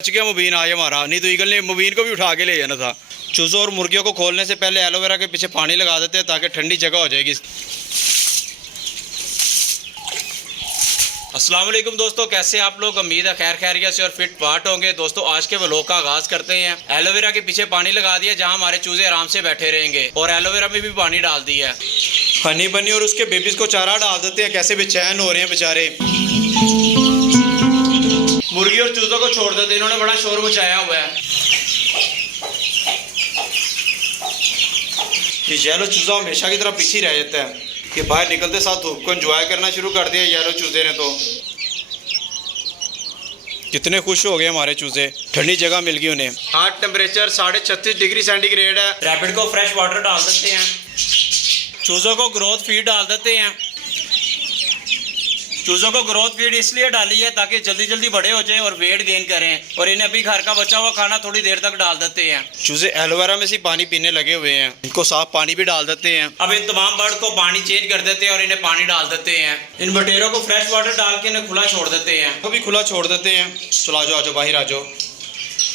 बच गया मुबीन आज हमारा, नहीं तो ईगल ने मुबीन को भी उठा के ले जाना था। चूज़ों और मुर्गियों को खोलने से पहले एलोवेरा के पीछे पानी लगा देते हैं ताकि ठंडी जगह हो जाएगी। अस्सलाम वालेकुम दोस्तों, कैसे आप लोग? उम्मीद है खैर खैरियत से और फिट फाट होंगे। दोस्तों आज के व्लॉग का आगाज़ करते हैं। एलोवेरा के पीछे पानी लगा दिया जहां हमारे चूजे आराम से बैठे रहेंगे, और एलोवेरा में भी पानी डाल दिया। हनी बनी और उसके बेबीज को चारा डाल देते हैं। कैसे बेचैन हो रहे हैं बेचारे। मुर्गी और चूजों को छोड़ देते, इन्होंने बड़ा शोर मचाया हुआ है। ये येलो चूजा हमेशा की तरह पीछे रह जाता है कि बाहर निकलते साथ धूप को एंजॉय करना शुरू कर दिया येलो चूजे ने। तो कितने खुश हो गए हमारे चूजे, ठंडी जगह मिल गई उन्हें। आज टेम्परेचर 36.5 डिग्री सेंटीग्रेड है। रैबिट को फ्रेश वाटर डाल देते हैं। चूजों को ग्रोथ फीड डाल देते हैं। चूज़ों को ग्रोथ फीड इसलिए डाली है ताकि जल्दी जल्दी बड़े हो जाएं और वेट गेन करें, और इन्हें अभी घर का बचा हुआ खाना थोड़ी देर तक डाल देते हैं। चूजे एलोवेरा में से पानी पीने लगे हुए हैं, इनको साफ पानी भी डाल देते हैं। अब इन तमाम बर्ड को पानी चेंज कर देते हैं और इन्हें पानी डाल देते हैं। इन बटेरों को फ्रेश वाटर डाल के इन्हें खुला छोड़ देते हैं। वो भी खुला छोड़ देते हैं। चलो आ जाओ बाहर आ जाओ।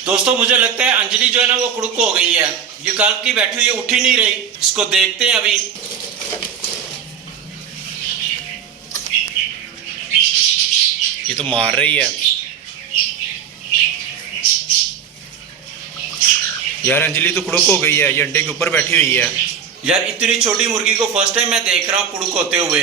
दोस्तों मुझे लगता है अंजलि जो है ना वो कुड़ुक हो गई है। ये कल की बैठी हुई है, उठ ही नहीं रही। इसको देखते हैं अभी। ये तो मार रही है यार। अंजलि तो कुड़ुक हो गई है, ये अंडे के ऊपर बैठी हुई है। यार इतनी छोटी मुर्गी को फर्स्ट टाइम मैं देख रहा हूँ कुड़ुक होते हुए,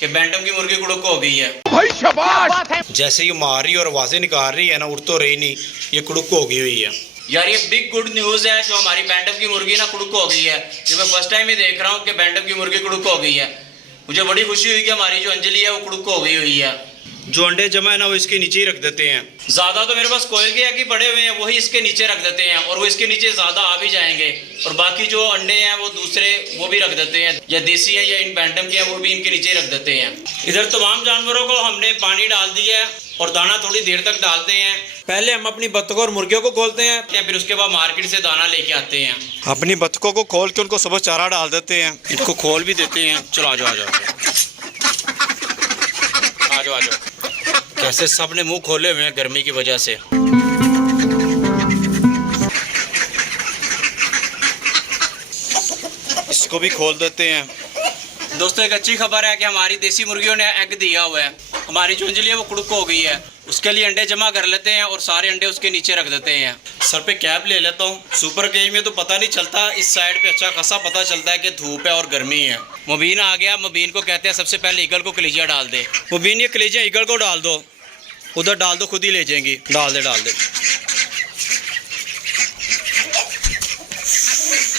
कि बैंटम की मुर्गी कुड़ुक हो गई है। भाई शाबाश। जैसे ये मार रही है और आवाजें निकाल रही है ना, उड़ तो रही नहीं, ये कुड़ुक हो गई हुई है। यार ये बिग गुड न्यूज़ है जो हमारी बैंटम की मुर्गी ना कुड़ुक हो गई है। ये मैं फर्स्ट टाइम ही देख रहा हूँ कि बैंटम की मुर्गी कुड़ुक हो गई है। मुझे बड़ी खुशी हुई कि हमारी जो अंजलि है वो कुड़ुक हो गई हुई है। जो अंडे जमा है ना वो इसके नीचे ही रख देते हैं। ज्यादा तो मेरे पास कोयल के कि बड़े हुए हैं, वही इसके नीचे रख देते हैं, और वो इसके नीचे ज्यादा आ भी जाएंगे। और बाकी जो अंडे हैं वो दूसरे वो भी रख देते हैं, या देसी है या इन बैंटम के हैं, वो भी इनके नीचे रख देते हैं। इधर तमाम जानवरों को हमने पानी डाल दिया है और दाना थोड़ी देर तक डालते हैं। पहले हम अपनी बत्तखों और मुर्गियों को खोलते हैं, या फिर उसके बाद मार्केट से दाना लेके आते हैं। अपनी बत्तखों को खोल के उनको सुबह चारा डाल देते हैं, इनको खोल भी देते हैं। चलो आ जाओ आ जाओ आ जाओ आ जाओ। कैसे सब ने मुंह खोले हुए हैं गर्मी की वजह से। इसको भी खोल देते हैं। दोस्तों एक अच्छी खबर है कि हमारी देसी मुर्गियों ने एग दिया हुआ है। हमारी जो अंजलि है वो कुड़ुक हो गई है, उसके लिए अंडे जमा कर लेते हैं और सारे अंडे उसके नीचे रख देते हैं। सर पे कैप ले लेता हूँ। सुपर केज में तो पता नहीं चलता, इस साइड पे अच्छा खासा पता चलता है कि धूप है और गर्मी है। मुबीन आ गया। मुबीन को कहते हैं सबसे पहले ईगल को कलीजिया डाल दे। मुबीन ये कलीजिया ईगल को डाल दो, उधर डाल दो, खुद ही ले जाएंगी। डाल दे डाल दे।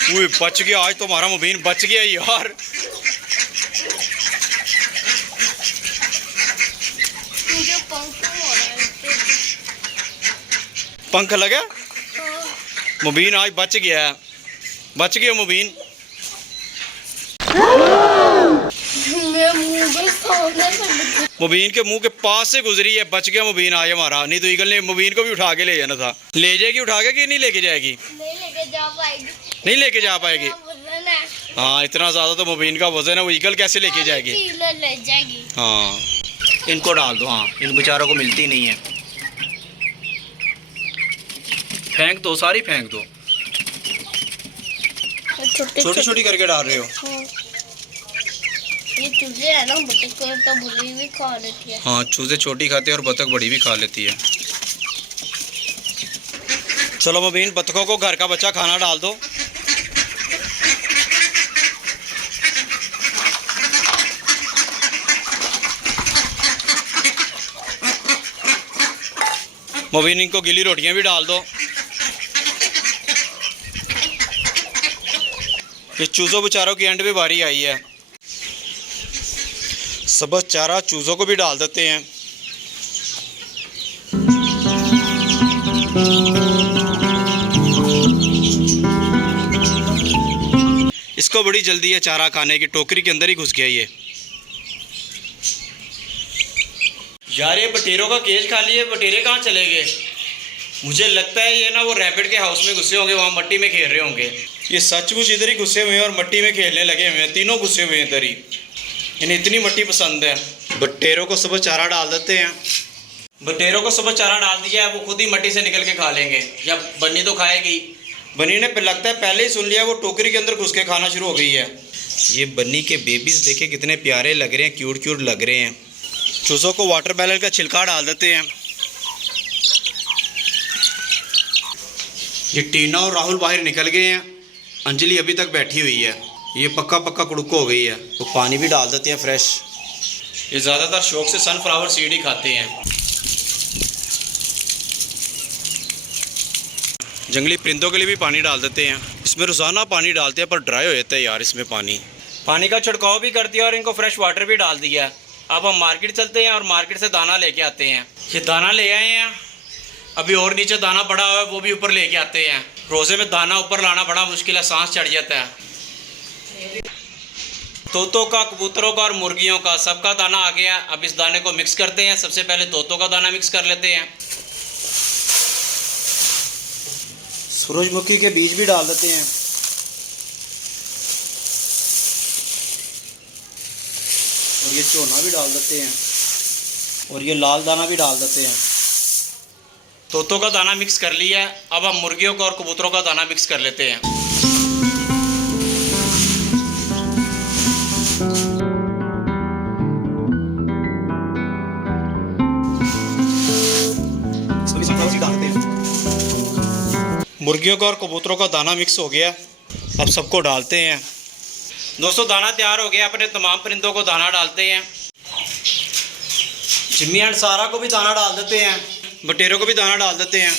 वो बच गया आज तो हमारा मुबीन, बच गया यार। पंख लगा। मुबीन आज बच गया है, बच गया मुबीन। मुबीन के मुंह के पास से गुजरी है, बच गया मुबीन आज हमारा, नहीं तो ईगल ने मुबीन को भी उठा के ले जाना था। ले जाएगी उठा के कि नहीं लेके जाएगी? नहीं लेके जा पाएगी। हाँ इतना ज्यादा तो मुबीन का वजन है, वो ईगल कैसे लेके जाएगी? हाँ इनको डाल दो। हाँ इन बेचारों को मिलती नहीं है। फेंक दो, सारी फेंक दो। छोटी छोटी करके डाल रहे हो। ये चूजे है ना, बतख तो बड़ी भी खा लेती है। हाँ चूजे छोटी खाते हैं और बतख बड़ी भी खा लेती है। चलो मुबीन बतखों को घर का बच्चा खाना डाल दो। मुबीन इनको गीली रोटियां भी डाल दो। ये चूजों बेचारों की एंड पे बारी आई है। सबज चारा चूजों को भी डाल देते हैं। इसको बड़ी जल्दी है चारा खाने की, टोकरी के अंदर ही घुस गया ये। यार ये बटेरों का केज खाली है, बटेरे कहाँ चले गए? मुझे लगता है ये ना वो रैबिट के हाउस में घुसे होंगे, वहाँ मट्टी में खेल रहे होंगे। ये सचमुच इधर ही घुसे हुए हैं और मट्टी में खेलने लगे हुए हैं। तीनों घुसे हुए हैं इधर ही, इन्हें इतनी मट्टी पसंद है। बटेरों को सुबह चारा डाल देते हैं। बटेरों को सुबह चारा डाल दिया है, वो खुद ही मट्टी से निकल के खा लेंगे, या बन्नी तो खाएगी। बन्नी ने लगता है पहले ही सुन लिया, वो टोकरी के अंदर घुस के खाना शुरू हो गई है। ये बन्नी के बेबीज देखे कितने प्यारे लग रहे हैं, क्यूट क्यूट लग रहे हैं। चूज़ों को वाटरमेलन का छिलका डाल देते हैं। ये टीना और राहुल बाहर निकल गए हैं, अंजलि अभी तक बैठी हुई है। ये पक्का पक्का कुड़ुक हो गई है, तो पानी भी डाल देते हैं फ्रेश। ये ज़्यादातर शौक से सनफ्लावर सीड ही खाते हैं। जंगली परिंदों के लिए भी पानी डाल देते हैं। इसमें रोज़ाना पानी डालते हैं पर ड्राई हो जाता है यार इसमें पानी का छिड़काव भी कर दिया और इनको फ्रेश वाटर भी डाल दिया। अब हम मार्केट चलते हैं और मार्केट से दाना लेके आते हैं। ये दाना ले आए हैं, अभी और नीचे दाना पड़ा हुआ है, वो भी ऊपर लेके आते हैं। रोज़े में दाना ऊपर लाना बड़ा मुश्किल है, सांस चढ़ जाता है। तोतों का, कबूतरों का और मुर्गियों का सबका दाना आ गया। अब इस दाने को मिक्स करते हैं। सबसे पहले तोतों का दाना मिक्स कर लेते हैं। सूरजमुखी के बीज भी डाल देते हैं। और ये चोना भी डाल देते हैं, और ये लाल दाना भी डाल देते हैं। तोतों का दाना मिक्स कर लिया है। अब हम मुर्गियों का और कबूतरों का दाना मिक्स कर लेते हैं। मुर्गियों का और कबूतरों का दाना मिक्स हो गया, अब सबको डालते हैं। दोस्तों दाना तैयार हो गया, अपने तमाम परिंदों को दाना डालते हैं। चिम्मी एंड सारा को भी दाना डाल देते हैं, बटेरों को भी दाना डाल देते हैं।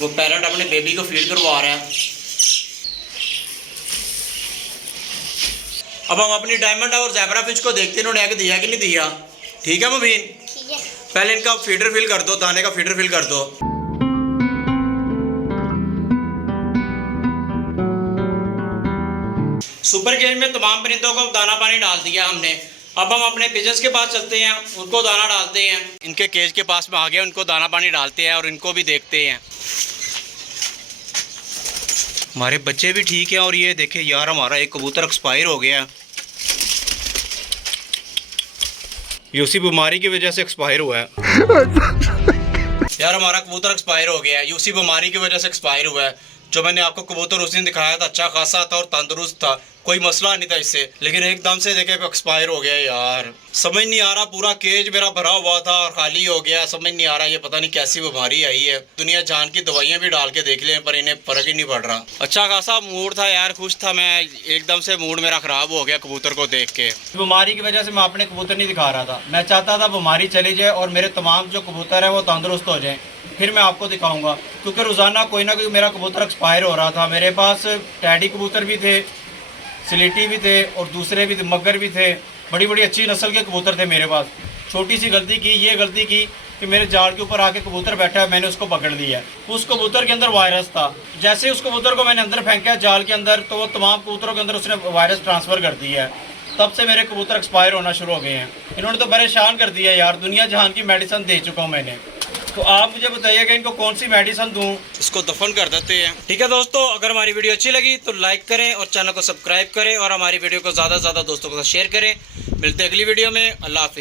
वो पैरट अपने बेबी को फीड करवा रहा है। अब हम अपनी डायमंड और ज़ेब्रा फिश को देखते हैं इन्होंने एग दिया कि नहीं दिया। ठीक है मुबीन, ठीक है। पहले इनका फीडर फिल कर दो, दाने का फीडर फिल कर दो। सुपर केज में तमाम परिंदों को दाना पानी डाल दिया हमने। अब हम अपने पिजन्स के पास चलते हैं, उनको दाना डालते हैं। इनके केज के पास में आ गए, उनको दाना पानी डालते हैं और इनको भी देखते हैं। हमारे बच्चे भी ठीक है। और ये देखें यार, हमारा एक कबूतर एक्सपायर हो गया। ये उसी बीमारी की वजह से एक्सपायर हुआ है। यार हमारा कबूतर एक्सपायर हो गया है, ये उसी बीमारी की वजह से एक्सपायर हुआ है। जो मैंने आपको कबूतर उस दिन दिखाया था, अच्छा खासा था और तंदुरुस्त था, कोई मसला नहीं था इससे, लेकिन एकदम से देखे एक्सपायर हो गया यार। समझ नहीं आ रहा, पूरा केज मेरा भरा हुआ था और खाली हो गया। समझ नहीं आ रहा, ये पता नहीं कैसी बीमारी आई है। दुनिया जान की दवाइयाँ भी डाल के देख लें पर इन्हें फर्क ही नहीं पड़ रहा। अच्छा खासा मूड था यार, खुश था मैं, एकदम से मूड मेरा ख़राब हो गया कबूतर को देख के। बीमारी की वजह से मैं अपने कबूतर नहीं दिखा रहा था। मैं चाहता था बीमारी चली जाए और मेरे तमाम जो कबूतर हैं वो तंदुरुस्त हो जाएँ, फिर मैं आपको दिखाऊंगा। क्योंकि रोज़ाना कोई ना कोई मेरा कबूतर एक्सपायर हो रहा था। मेरे पास टैडी कबूतर भी थे, स्लेटी भी थे और दूसरे भी थे, मगर भी थे। बड़ी बड़ी अच्छी नस्ल के कबूतर थे मेरे पास। छोटी सी गलती की, ये गलती की कि मेरे जाल के ऊपर आके कबूतर बैठा है, मैंने उसको पकड़ लिया। उस कबूतर के अंदर वायरस था। जैसे उस कबूतर को मैंने अंदर फेंका जाल के अंदर, तो वो तमाम कबूतरों के अंदर उसने वायरस ट्रांसफ़र कर दिया है। तब से मेरे कबूतर एक्सपायर होना शुरू हो गए हैं। इन्होंने तो परेशान कर दिया यार। दुनिया जहान की मेडिसिन दे चुका हूँ मैंने। तो आप मुझे बताइएगा इनको कौन सी मेडिसिन दूं। इसको दफन कर देते हैं। ठीक है दोस्तों, अगर हमारी वीडियो अच्छी लगी तो लाइक करें और चैनल को सब्सक्राइब करें और हमारी वीडियो को ज़्यादा से ज़्यादा दोस्तों के साथ शेयर करें। मिलते हैं अगली वीडियो में। अल्लाह हाफिज़।